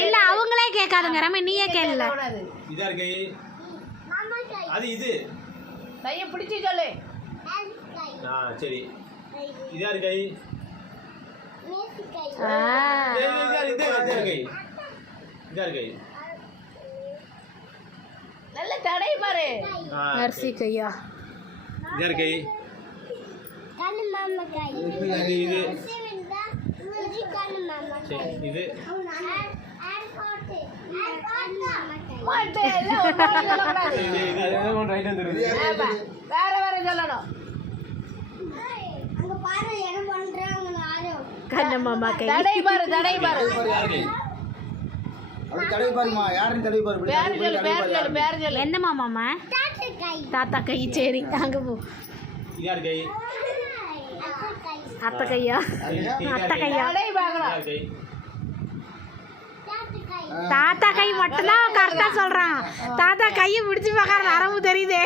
இல்ல அவங்களே கேட்காதுங்க ரமே, நீயே கேளு. இதா கை அது இது கையை பிடிச்சி சொல்லு. சரி இதா கை நல்ல தடை பாரு. அரிசி கையா இதா கை இது வேற வேற சொல்லணும். கண்ணம்மா கை தடை பாரு, தடை பாரு. எந்த மாமாமா? தாத்தா கை. சரி அங்க போ. அத்தை கையா? அத்தை கையா? தாத்தா கை மட்டும்தான் கரெக்டா சொல்றான். தாத்தா கையை பிடிச்சி பார்க்கற நரம்பு தெரியுதே.